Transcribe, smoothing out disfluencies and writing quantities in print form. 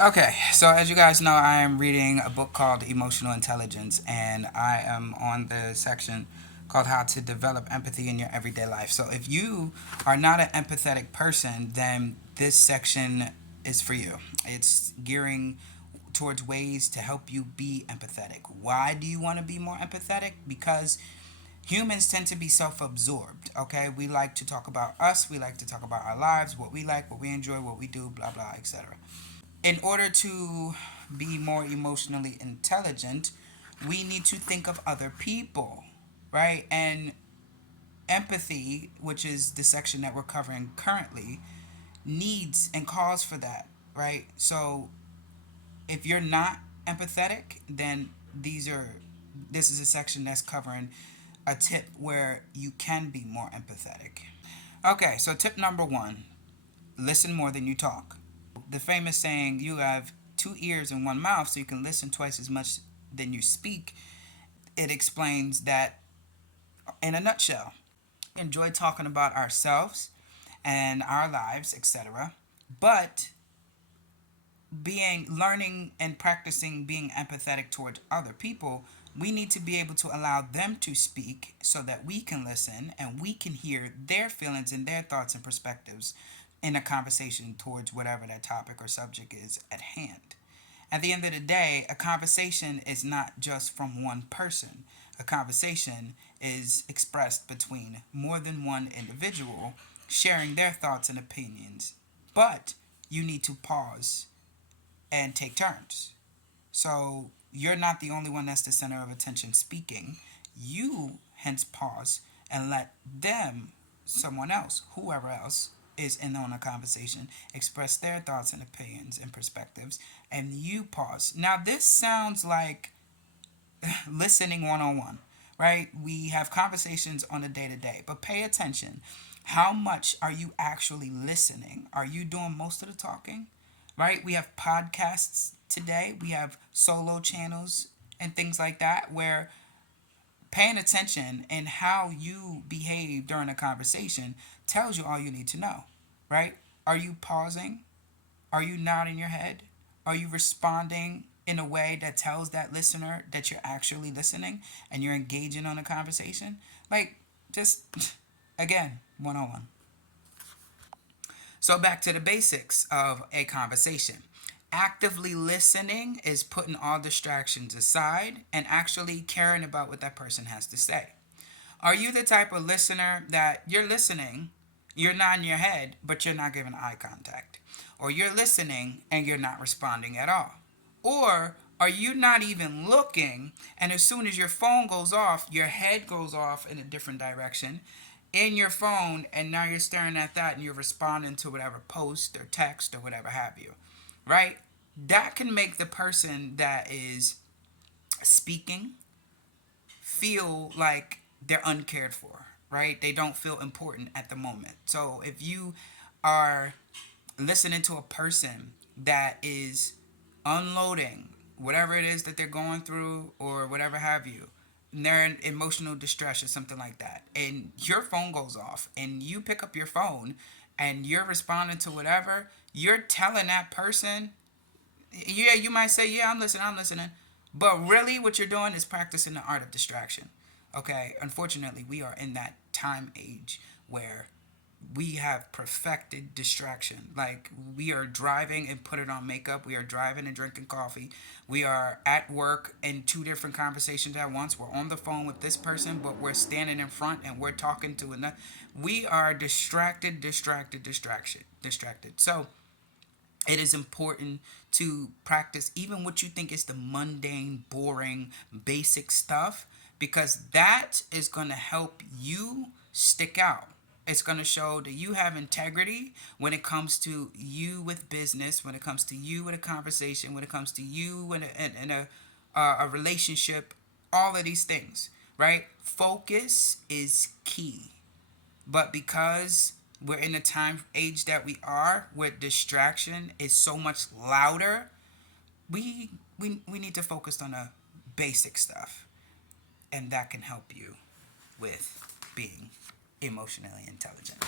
Okay, so as you guys know, I am reading a book called Emotional Intelligence, and I am on the section called How to Develop Empathy in Your Everyday Life. So if you are not an empathetic person, then this section is for you. It's gearing towards ways to help you be empathetic. Why do you want to be more empathetic? Because humans tend to be self-absorbed. Okay, we like to talk about us, we like to talk about our lives, what we like, what we enjoy, what we do, blah blah, etc. In order to be more emotionally intelligent, we need to think of other people, right? And empathy, which is the section that we're covering currently, needs and calls for that, right? So if you're not empathetic, then this is a section that's covering a tip where you can be more empathetic. Okay, so tip number one: listen more than you talk. The famous saying, you have two ears and one mouth, so you can listen twice as much than you speak, it explains that in a nutshell. Enjoy talking about ourselves and our lives, etc. But being learning and practicing being empathetic towards other people, we need to be able to allow them to speak so that we can listen and we can hear their feelings and their thoughts and perspectives in a conversation towards whatever that topic or subject is at hand. At the end of the day, a conversation is not just from one person. A conversation is expressed between more than one individual sharing their thoughts and opinions. But you need to pause and take turns. So you're not the only one that's the center of attention speaking. You hence pause and let them, someone else, whoever else is in on a conversation, express their thoughts and opinions and perspectives, and you pause. Now this sounds like listening one on one, right? We have conversations on a day to day, but pay attention. How much are you actually listening? Are you doing most of the talking? Right? We have podcasts today, we have solo channels and things like that where paying attention and how you behave during a conversation tells you all you need to know, right? Are you pausing? Are you nodding your head? Are you responding in a way that tells that listener that you're actually listening and you're engaging on a conversation? Like, just again, one on one. So, back to the basics of a conversation. Actively listening is putting all distractions aside and actually caring about what that person has to say. Are you the type of listener that you're listening, you're nodding your head, but you're not giving eye contact? Or you're listening and you're not responding at all? Or are you not even looking, and as soon as your phone goes off, your head goes off in a different direction in your phone, and now you're staring at that and you're responding to whatever post or text or whatever have you, right? That can make the person that is speaking feel like they're uncared for, right? They don't feel important at the moment. So if you are listening to a person that is unloading whatever it is that they're going through or whatever have you, and they're in emotional distress or something like that, and your phone goes off and you pick up your phone and you're responding to whatever, you're telling that person, yeah, you might say, yeah, I'm listening. But really, what you're doing is practicing the art of distraction. Okay, unfortunately, we are in that time age where we have perfected distraction. Like, we are driving and put it on makeup. We are driving and drinking coffee. We are at work in two different conversations at once. We're on the phone with this person, but we're standing in front and we're talking to another. We are distracted. So it is important to practice even what you think is the mundane, boring, basic stuff, because that is going to help you stick out. It's going to show that you have integrity when it comes to you with business, when it comes to you with a conversation, when it comes to you in a relationship, all of these things, right? Focus is key. But because we're in the time age that we are, where distraction is so much louder, we need to focus on the basic stuff, and that can help you with being emotionally intelligent.